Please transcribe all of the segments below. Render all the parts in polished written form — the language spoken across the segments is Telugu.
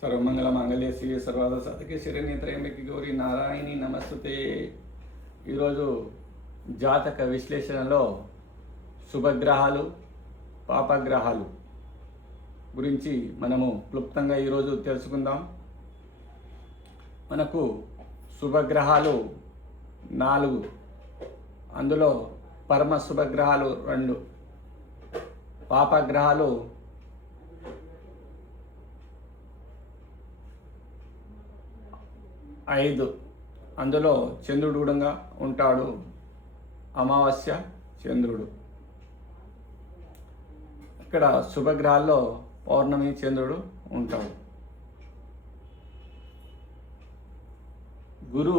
సర్వమంగళ మాంగళ్య శ్రీ సర్వాద సాధకే శరణ్య త్రయంబకి గౌరి నారాయణి నమస్తుతే. ఈరోజు జాతక విశ్లేషణలో శుభగ్రహాలు పాపగ్రహాలు గురించి మనము క్లుప్తంగా ఈరోజు తెలుసుకుందాం. మనకు శుభగ్రహాలు 4, అందులో పరమ శుభగ్రహాలు 2, పాపగ్రహాలు 5. అందులో చంద్రుడు కూడా ఉంటాడు, అమావాస్య చంద్రుడు. ఇక్కడ శుభగ్రహాల్లో పౌర్ణమి చంద్రుడు ఉంటాడు. గురు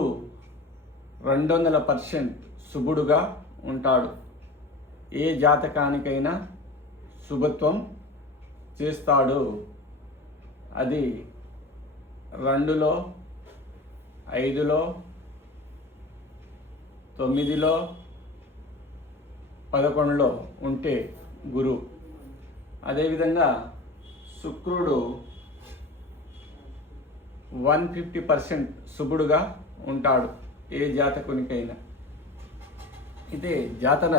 200% శుభుడుగా ఉంటాడు. ఏ జాతకానికైనా శుభత్వం చేస్తాడు. అది 2లో, 5లో, 9లో, 11లో ఉంటే గురు. అదేవిధంగా శుక్రుడు 150% శుభుడుగా ఉంటాడు ఏ జాతకునికైనా. అయితే జాతక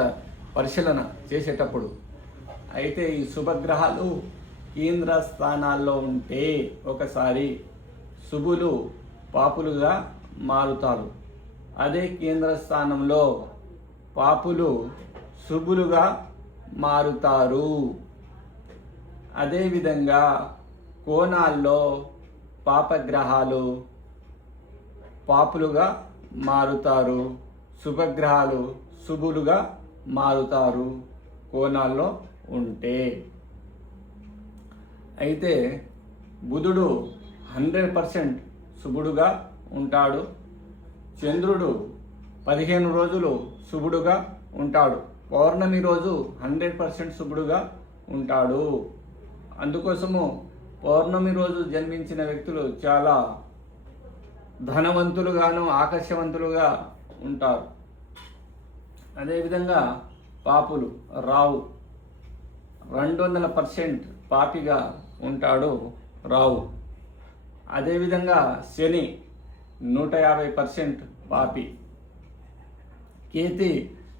పరిశీలన చేసేటప్పుడు అయితే ఈ శుభగ్రహాలు కేంద్ర స్థానాల్లో ఉంటే ఒకసారి శుభులు పాపులుగా మారుతారు. అదే కేంద్ర స్థానంలో పాపులు శుభులుగా మారుతారు. అదేవిధంగా కోణాల్లో పాపగ్రహాలు పాపులుగా మారుతారు, శుభగ్రహాలు శుభులుగా మారుతారు కోణాల్లో ఉంటే. అయితే బుధుడు 100% శుభుడుగా ఉంటాడు. చంద్రుడు 15 రోజులు శుభుడుగా ఉంటాడు. పౌర్ణమి రోజు 100% శుభుడుగా ఉంటాడు. అందుకోసము పౌర్ణమి రోజు జన్మించిన వ్యక్తులు చాలా ధనవంతులుగాను ఆకర్షవంతులుగా ఉంటారు. అదేవిధంగా పాపులు రావు 200% పాపిగా ఉంటాడు రావు. అదేవిధంగా శని 150% పాపి.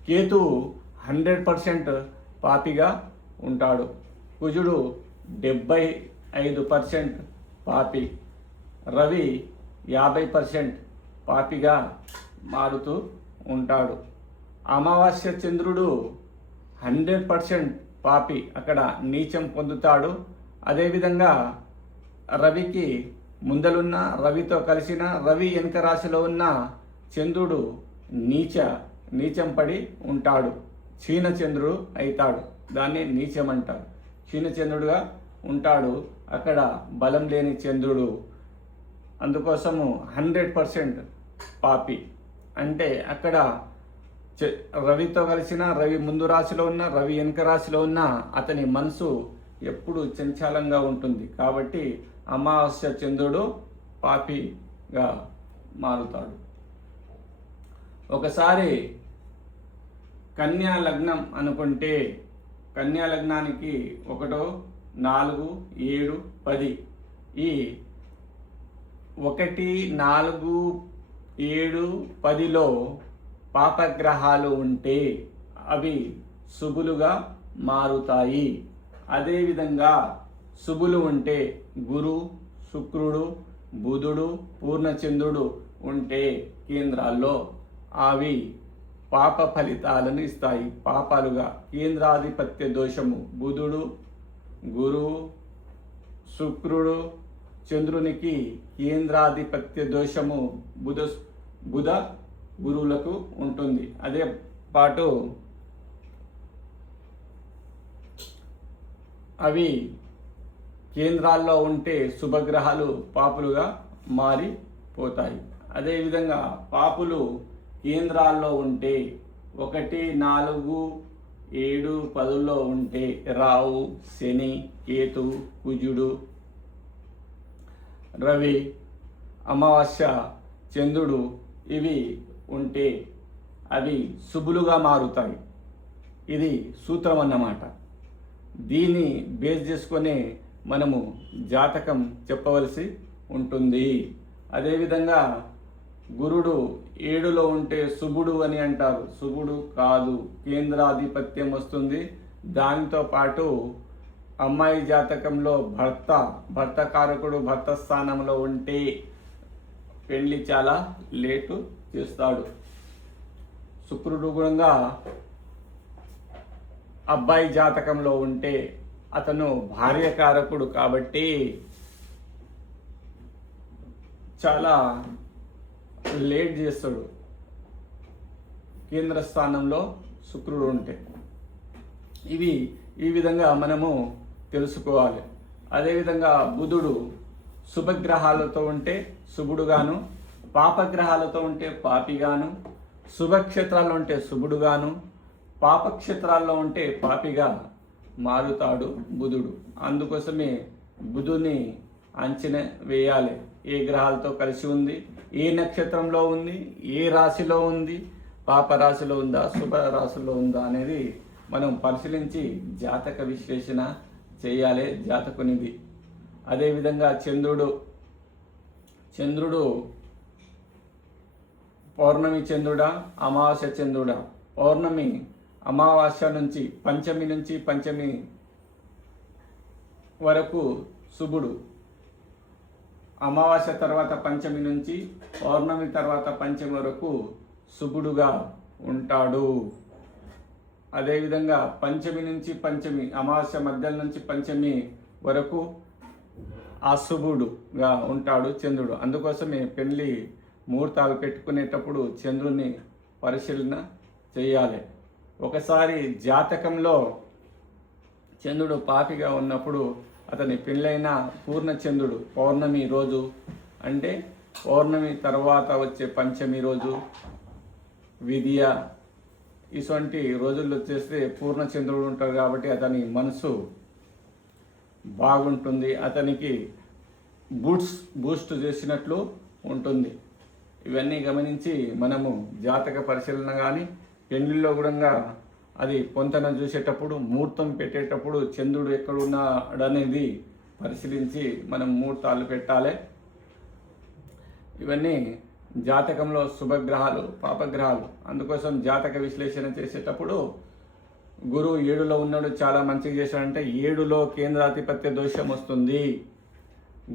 కేతు 100% పాపిగా ఉంటాడు. కుజుడు 75% పాపి. రవి 50% పాపిగా మారుతూ ఉంటాడు. అమావాస్య చంద్రుడు 100% పాపి, అక్కడ నీచం పొందుతాడు. అదేవిధంగా రవికి ముందలున్న, రవితో కలిసిన, రవి వెనుక రాశిలో ఉన్న చంద్రుడు నీచం పడి ఉంటాడు. క్షీణచంద్రుడు అవుతాడు, దాన్ని నీచం అంటారు. క్షీణచంద్రుడుగా ఉంటాడు, అక్కడ బలం లేని చంద్రుడు. అందుకోసము 100% పాపి. అంటే అక్కడ రవితో కలిసిన, రవి ముందు రాశిలో ఉన్న, రవి వెనుక రాశిలో ఉన్న అతని మనసు ఎప్పుడు చంచలంగా ఉంటుంది. కాబట్టి అమావాస్య చంద్రుడు పాపిగా మారుతాడు. ఒకసారి కన్యా లగ్నం అనుకుంటే కన్యా లగ్నానికి 1, 4, 7, 10 ఈ 1, 4, 7, 10లో పాపగ్రహాలు ఉంటే అవి శుభులుగా మారుతాయి. అదేవిధంగా శుభులు ఉంటే గురు, శుక్రుడు, బుధుడు, పూర్ణచంద్రుడు ఉంటే కేంద్రాల్లో అవి పాప ఫలితాలను ఇస్తాయి. పాపాలుగా కేంద్రాధిపత్య దోషము బుధుడు, గురువు, శుక్రుడు, చంద్రునికి కేంద్రాధిపత్య దోషము బుధ గురువులకు ఉంటుంది. అదే పాటు అవి కేంద్రాల్లో ఉంటే శుభగ్రహాలు పాపులుగా మారిపోతాయి. అదేవిధంగా పాపులు కేంద్రాల్లో ఉంటే 1, 4, 7, 10లో ఉంటే రావు, శని, కేతు, కుజుడు, రవి, అమావాస్య చంద్రుడు ఇవి ఉంటే అవి శుభులుగా మారుతాయి. ఇది సూత్రం అన్నమాట. దీన్ని బేస్ చేసుకొని మనము జాతకం చెప్పవలసి ఉంటుంది. అదేవిధంగా గురుడు 7లో ఉంటే శుభుడు అని అంటారు. శుభుడు కాదు, కేంద్రాధిపత్యం వస్తుంది. దానితో పాటు అమ్మాయి జాతకంలో భర్త కారకుడు భర్త స్థానంలో ఉంటే పెళ్లి చాలా లేటు చేస్తాడు. శుక్రుడు కూడా అబ్బాయి జాతకంలో ఉంటే అతను భార్యకారకుడు కాబట్టి చాలా లేట్ చేస్తాడు. కేంద్ర స్థానంలో శుక్రుడు ఉంటే ఈ విధంగా మనము తెలుసుకోవాలి. అదేవిధంగా బుధుడు శుభగ్రహాలతో ఉంటే శుభుడుగాను, పాపగ్రహాలతో ఉంటే పాపిగాను, శుభక్షేత్రాల్లో ఉంటే శుభుడుగాను, పాపక్షేత్రాల్లో ఉంటే పాపిగా మారుతాడు బుధుడు. అందుకోసమే బుధుని అంచనా వేయాలి. ఏ గ్రహాలతో కలిసి ఉంది, ఏ నక్షత్రంలో ఉంది, ఏ రాశిలో ఉంది, పాప రాశిలో ఉందా, శుభ రాశిలో ఉందా అనేది మనం పరిశీలించి జాతక విశ్లేషణ చేయాలి జాతకునిది. అదేవిధంగా చంద్రుడు పౌర్ణమి చంద్రుడా, అమావాస్య చంద్రుడా? పౌర్ణమి అమావాస్య నుంచి పంచమి వరకు శుభుడు. అమావాస్య తర్వాత పంచమి నుంచి పౌర్ణమి తర్వాత పంచమి వరకు శుభుడుగా ఉంటాడు. అదేవిధంగా పంచమి అమావాస్య మధ్య నుంచి పంచమి వరకు అశుభుడుగా ఉంటాడు చంద్రుడు. అందుకోసమే పెళ్లి ముహూర్తాలు పెట్టుకునేటప్పుడు చంద్రుని పరిశీలన చేయాలి. ఒకసారి జాతకంలో చంద్రుడు పాపిగా ఉన్నప్పుడు అతని పెళ్ళైన పూర్ణచంద్రుడు పౌర్ణమి రోజు అంటే పౌర్ణమి తర్వాత వచ్చే పంచమి రోజు విద్య ఇటువంటి రోజుల్లో వచ్చేస్తే పూర్ణచంద్రుడు ఉంటారు కాబట్టి అతని మనసు బాగుంటుంది, అతనికి బూస్ట్ చేసినట్లు ఉంటుంది. ఇవన్నీ గమనించి మనము జాతక పరిశీలన కానీ పెళ్లిలో కూడా అది పొంతన చూసేటప్పుడు ముహూర్తం పెట్టేటప్పుడు చంద్రుడు ఎక్కడున్నాడనేది పరిశీలించి మనం ముహూర్తాలు పెట్టాలి. ఇవన్నీ జాతకంలో శుభగ్రహాలు, పాపగ్రహాలు. అందుకోసం జాతక విశ్లేషణ చేసేటప్పుడు గురువు 7లో ఉన్నాడు, చాలా మంచిగా చేశాడంటే 7లో కేంద్రాధిపత్య దోషం వస్తుంది.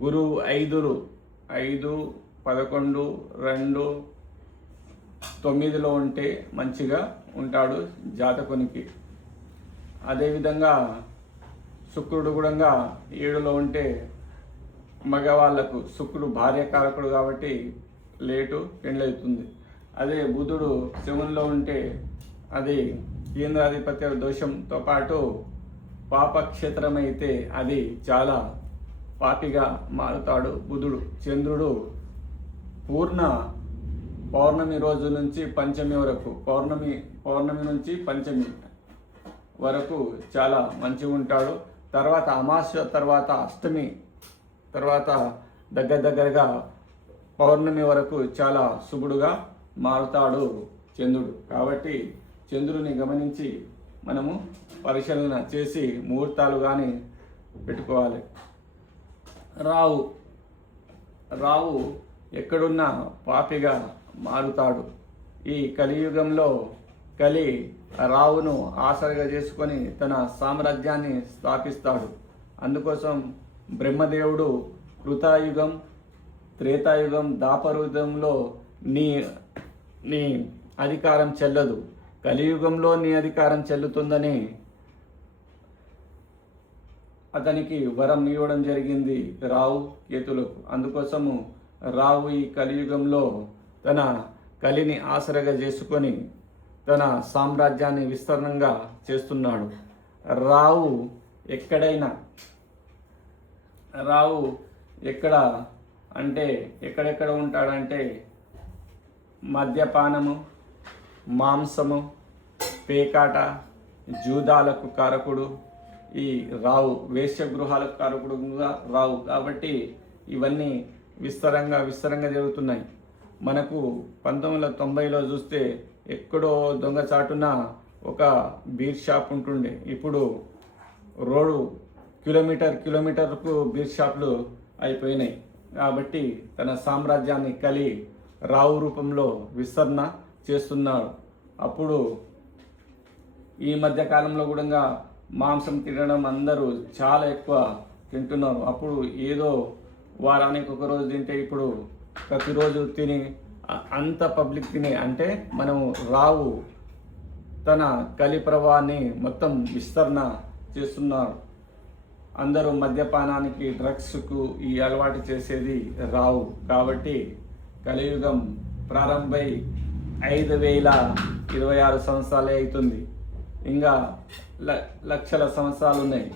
గురువు 5, 11, 2, 9లో ఉంటే మంచిగా ఉంటాడు జాతకునికి. అదేవిధంగా శుక్రుడు కూడా 7లో ఉంటే మగవాళ్లకు శుక్రుడు భార్యకారకుడు కాబట్టి లేటు పెళ్ళవుతుంది. అదే బుధుడు 7లో ఉంటే అది కేంద్రాధిపత్య దోషంతో పాటు పాపక్షేత్రం అయితే అది చాలా పాపిగా మారుతాడు బుధుడు. చంద్రుడు పౌర్ణమి రోజు నుంచి పంచమి వరకు పౌర్ణమి నుంచి పంచమి వరకు చాలా మంచిగా ఉంటాడు. తర్వాత అమావాస్య తర్వాత అష్టమి తర్వాత దగ్గరగా పౌర్ణమి వరకు చాలా శుభుడుగా మారుతాడు చంద్రుడు. కాబట్టి చంద్రుని గమనించి మనము పరిశీలన చేసి ముహూర్తాలు కానీ పెట్టుకోవాలి. రావు ఎక్కడున్నా పాపిగా మారుతాడు. ఈ కలియుగంలో రావును ఆసరగా చేసుకొని తన సామ్రాజ్యాన్ని స్థాపిస్తాడు. అందుకోసం బ్రహ్మదేవుడు కృతాయుగం, త్రేతాయుగం, దాపరయుగంలో నీ అధికారం చెల్లదు, కలియుగంలో నీ అధికారం చెల్లుతుందని అతనికి వరం ఇవ్వడం జరిగింది రావు కేతులకు. అందుకోసము రావు ఈ కలియుగంలో తన కలిని ఆసరగా చేసుకొని తన సామ్రాజ్యాన్ని విస్తరణంగా చేస్తున్నాడు. రావు ఎక్కడెక్కడ ఉంటాడంటే మద్యపానము, మాంసము, పేకాట, జూదాలకు కారకుడు ఈ రావు. వేశ్యగృహాలకు కారకుడుగా రావు. కాబట్టి ఇవన్నీ విస్తరంగా జరుగుతున్నాయి. మనకు 1990లో చూస్తే ఎక్కడో దొంగచాటున ఒక బీర్ షాప్ ఉంటుండే. ఇప్పుడు రోడ్డు కిలోమీటర్కు బీర్ షాపులు అయిపోయినాయి. కాబట్టి తన సామ్రాజ్యాన్ని రావు రూపంలో విస్తరణ చేస్తున్నాడు. అప్పుడు ఈ మధ్య కాలంలో కూడా మాంసం తినడం అందరూ చాలా ఎక్కువ తింటున్నారు. అప్పుడు ఏదో వారానికి ఒక రోజు తింటే ఇప్పుడు ప్రతిరోజు తిని అంత పబ్లిక్ తినే అంటే మనము రావు తన కలి ప్రభావాన్ని మొత్తం విస్తరణ చేస్తున్నారు. అందరూ మద్యపానానికి డ్రగ్స్కు ఈ అలవాటు చేసేది రావు. కాబట్టి కలియుగం ప్రారంభమై 5026 సంవత్సరాలే అవుతుంది. ఇంకా లక్షల సంవత్సరాలు ఉన్నాయి.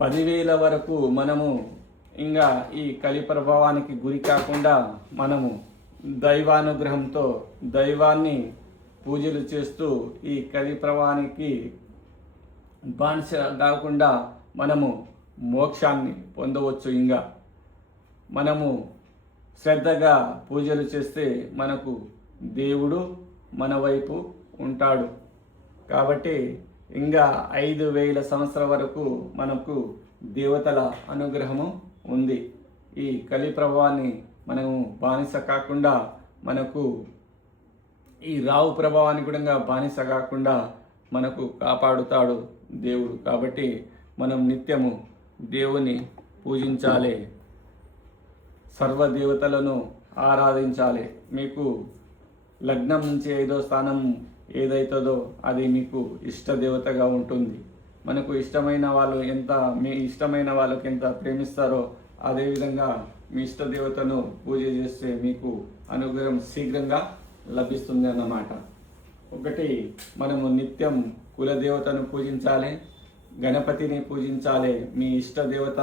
10,000 వరకు మనము ఇంకా ఈ కలి ప్రభావానికి గురి కాకుండా మనము దైవానుగ్రహంతో దైవాన్ని పూజలు చేస్తూ ఈ కలి ప్రభావానికి బానిస కాకుండా మనము మోక్షాన్ని పొందవచ్చు. ఇంకా మనము శ్రద్ధగా పూజలు చేస్తే మనకు దేవుడు మన వైపు ఉంటాడు. కాబట్టి ఇంకా 5,000 సంవత్సరాల వరకు మనకు దేవతల అనుగ్రహము ఉంది. ఈ కలి ప్రభావాన్ని మనము బానిస కాకుండా మనకు ఈ రావు ప్రభావాన్ని కూడా బానిస కాకుండా మనకు కాపాడుతాడు దేవుడు. కాబట్టి మనం నిత్యము దేవుని పూజించాలి, సర్వదేవతలను ఆరాధించాలి. మీకు లగ్నం నుంచి 5వ స్థానం ఏదైతుందో అది మీకు ఇష్టదేవతగా ఉంటుంది. మనకు ఇష్టమైన వాళ్ళు మీ ఇష్టమైన వాళ్ళకి ఎంత ప్రేమిస్తారో అదేవిధంగా మీ ఇష్టదేవతను పూజ చేస్తే మీకు అనుగ్రహం శీఘ్రంగా లభిస్తుంది అన్నమాట. ఒకటి, మనము నిత్యం కులదేవతను పూజించాలి, గణపతిని పూజించాలి. మీ ఇష్టదేవత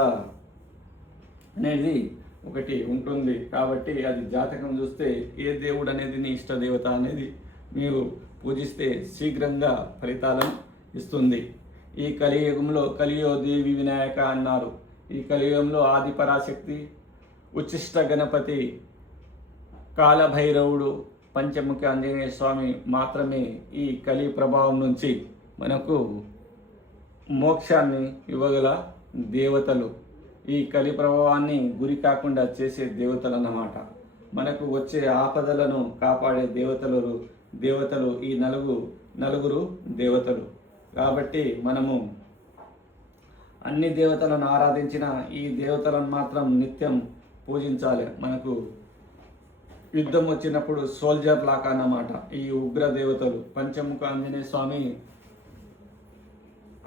అనేది ఒకటి ఉంటుంది. కాబట్టి అది జాతకం చూస్తే ఏ దేవుడు అనేది నీ ఇష్టదేవత అనేది మీరు పూజిస్తే శీఘ్రంగా ఫలితాలను ఇస్తుంది. ఈ కలియుగంలో కలియో దేవి వినాయక అన్నారు. ఈ కలియుగంలో ఆది పరాశక్తి, ఉచ్చిష్ట గణపతి, కాలభైరవుడు, పంచముఖ ఆంజనేయ స్వామి మాత్రమే ఈ కలి ప్రభావం నుంచి మనకు మోక్షాన్ని ఇవ్వగల దేవతలు. ఈ కలి ప్రభావాన్ని గురి కాకుండా చేసే దేవతలు అన్నమాట. మనకు వచ్చే ఆపదలను కాపాడే దేవతలు ఈ నలుగురు దేవతలు. కాబట్టి మనము అన్ని దేవతలను ఆరాధించిన ఈ దేవతలను మాత్రం నిత్యం పూజించాలి. మనకు యుద్ధం వచ్చినప్పుడు సోల్జర్ లాగా అన్నమాట ఈ ఉగ్ర దేవతలు. పంచముఖ ఆంజనేయ స్వామి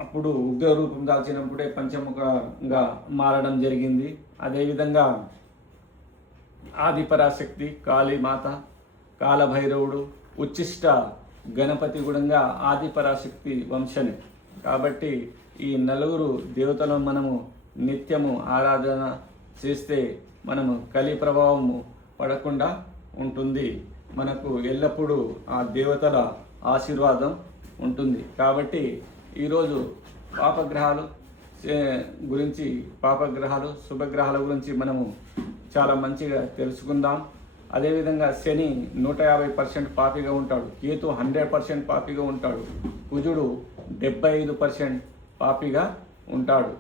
అప్పుడు ఉగ్ర రూపం దాల్చినప్పుడే పంచముఖంగా మారడం జరిగింది. అదేవిధంగా ఆదిపరాశక్తి కాళీమాత, కాలభైరవుడు, ఉచ్చిష్ట గణపతి కూడా ఆదిపరాశక్తి వంశనే. కాబట్టి ఈ నలుగురు దేవతలను మనము నిత్యము ఆరాధన చేస్తే మనము కలి ప్రభావము పడకుండా ఉంటుంది. మనకు ఎల్లప్పుడూ ఆ దేవతల ఆశీర్వాదం ఉంటుంది. కాబట్టి ఈరోజు పాపగ్రహాలు శుభగ్రహాల గురించి మనము చాలా మంచిగా తెలుసుకుందాం. అదేవిధంగా శని 150% పాపిగా ఉంటాడు, కేతు 100% పాపిగా ఉంటాడు, కుజుడు 75% పాపిగా ఉంటాడు,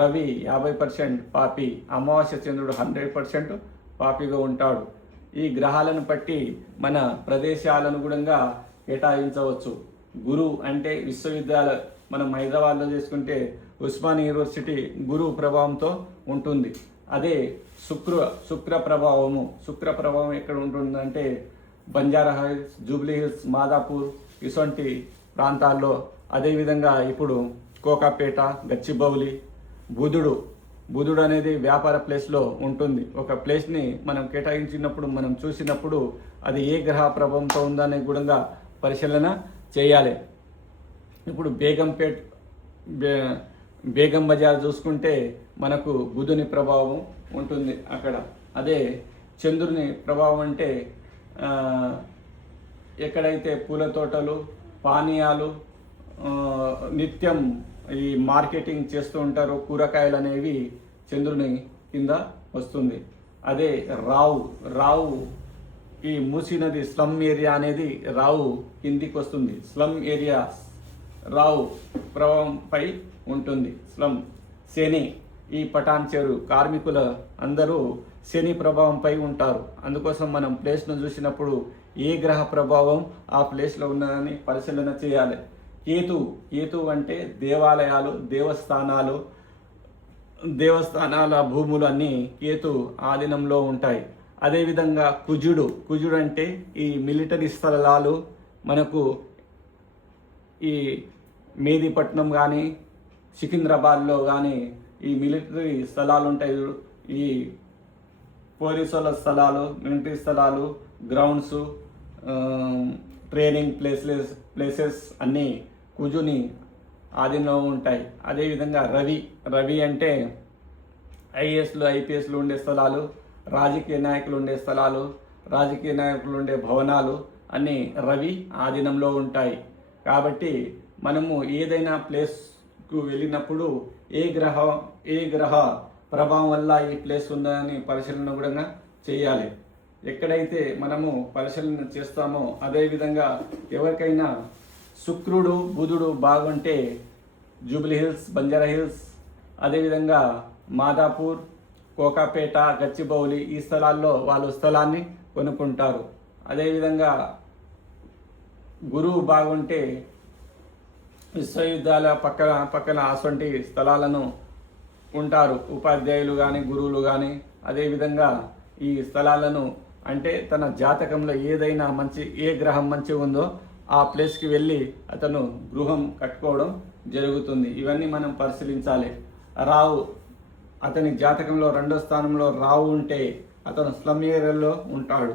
రవి 50% పాపి, అమావాస్య చంద్రుడు 100% పాపిగా ఉంటాడు. ఈ గ్రహాలను బట్టి మన ప్రదేశాలను కూడా కేటాయించవచ్చు. గురు అంటే విశ్వవిద్యాలయం, మనం హైదరాబాద్లో చేసుకుంటే ఉస్మానియా యూనివర్సిటీ గురువు ప్రభావంతో ఉంటుంది. అదే శుక్ర ప్రభావం ఎక్కడ ఉంటుందంటే Banjara hills, Jubilee hills, Madhapur ఇటువంటి ప్రాంతాల్లో. అదేవిధంగా ఇప్పుడు కోకాపేట, గచ్చిబౌలి. బుధుడు అనేది వ్యాపార ప్లేస్లో ఉంటుంది. ఒక ప్లేస్ని మనం కేటాయించినప్పుడు మనం చూసినప్పుడు అది ఏ గ్రహ ప్రభావంతో ఉందనే కూడా పరిశీలన చేయాలి. ఇప్పుడు బేగం బజార్ చూసుకుంటే మనకు బుధుని ప్రభావం ఉంటుంది అక్కడ. అదే చంద్రుని ప్రభావం అంటే ఎక్కడైతే పూల తోటలు, పానీయాలు నిత్యం ఈ మార్కెటింగ్ చేస్తూ ఉంటారో కూరగాయలు అనేవి చంద్రుని కింద వస్తుంది. అదే రావు ఈ మూసీ నది స్లమ్ ఏరియా అనేది రావు కిందికి వస్తుంది. స్లమ్ ఏరియా రావు ప్రభావంపై ఉంటుంది. స్లమ్ శని, ఈ పటాన్ చెరు కార్మికుల అందరూ శని ప్రభావంపై ఉంటారు. అందుకోసం మనం ప్లేస్ను చూసినప్పుడు ఏ గ్రహ ప్రభావం ఆ ప్లేస్లో ఉన్నదని పరిశీలన చేయాలి. కేతు అంటే దేవాలయాలు, దేవస్థానాల భూములు అన్నీ కేతు ఆధీనంలో ఉంటాయి. అదేవిధంగా కుజుడు అంటే ఈ మిలిటరీ స్థలాలు, మనకు ఈ మేదీపట్నం కానీ సికింద్రాబాద్లో కానీ ఈ మిలిటరీ స్థలాలు ఉంటాయి. ఈ పోలీసుల స్థలాలు, మిలిటరీ స్థలాలు, గ్రౌండ్స్, ట్రైనింగ్ ప్లేసెస్ అన్నీ కుజుని ఆధీనంలో ఉంటాయి. అదేవిధంగా రవి అంటే ఐఏఎస్లు, ఐపీఎస్లు ఉండే స్థలాలు, రాజకీయ నాయకులు ఉండే స్థలాలు, రాజకీయ నాయకులు ఉండే భవనాలు అన్నీ రవి ఆధీనంలో ఉంటాయి. కాబట్టి మనము ఏదైనా ప్లేస్కు వెళ్ళినప్పుడు ఏ గ్రహ ప్రభావం వల్ల ఈ ప్లేస్ ఉందని పరిశీలన కూడా చేయాలి. ఎక్కడైతే మనము పరిశీలన చేస్తామో అదేవిధంగా ఎవరికైనా శుక్రుడు, బుధుడు బాగుంటే జూబ్లీ హిల్స్, బంజారా హిల్స్, అదేవిధంగా మాదాపూర్, కోకాపేట, గచ్చిబౌలి ఈ స్థలాల్లో వాళ్ళు స్థలాన్ని కొనుక్కుంటారు. అదేవిధంగా గురువు బాగుంటే విశ్వవిద్యాలయ పక్కన అటువంటి స్థలాలను ఉంటారు ఉపాధ్యాయులు కానీ, గురువులు కానీ. అదేవిధంగా ఈ స్థలాలను అంటే తన జాతకంలో ఏదైనా ఏ గ్రహం మంచి ఉందో ఆ ప్లేస్కి వెళ్ళి అతను గృహం కట్టుకోవడం జరుగుతుంది. ఇవన్నీ మనం పరిశీలించాలి. రావు, అతని జాతకంలో 2వ స్థానంలో రావు ఉంటే అతను స్లమ్ ఏరియాలో ఉంటాడు.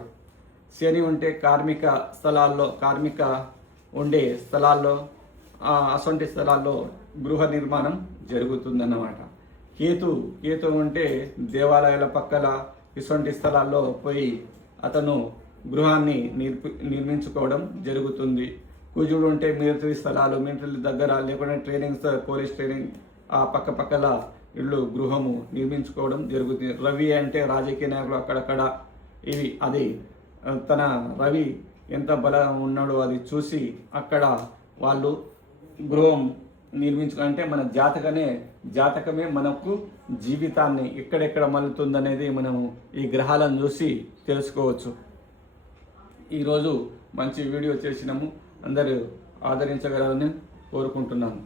శని ఉంటే కార్మిక ఉండే స్థలాల్లో, అసొంటి స్థలాల్లో గృహ నిర్మాణం జరుగుతుందన్నమాట. కేతు ఉంటే దేవాలయాల పక్కల ఇసొంటి స్థలాల్లో పోయి అతను గృహాన్ని నిర్మించుకోవడం జరుగుతుంది. కుజుడు ఉంటే మిలిటరీ స్థలాలు, మిలిటరీ దగ్గర లేకుంటే పోలీస్ ట్రైనింగ్ ఆ పక్కల ఇళ్ళు గృహము నిర్మించుకోవడం జరుగుతుంది. రవి అంటే రాజకీయ నాయకులు అక్కడక్కడ అది తన రవి ఎంత బలం ఉన్నాడో అది చూసి అక్కడ వాళ్ళు గృహం నిర్మించుకుంటే మన జాతకమే మనకు జీవితాన్ని ఎక్కడెక్కడ మలుతుందనేది మనము ఈ గ్రహాలను చూసి తెలుసుకోవచ్చు. ఈరోజు మంచి వీడియో చేసినాము, అందరూ ఆదరించగలరని కోరుకుంటున్నాను.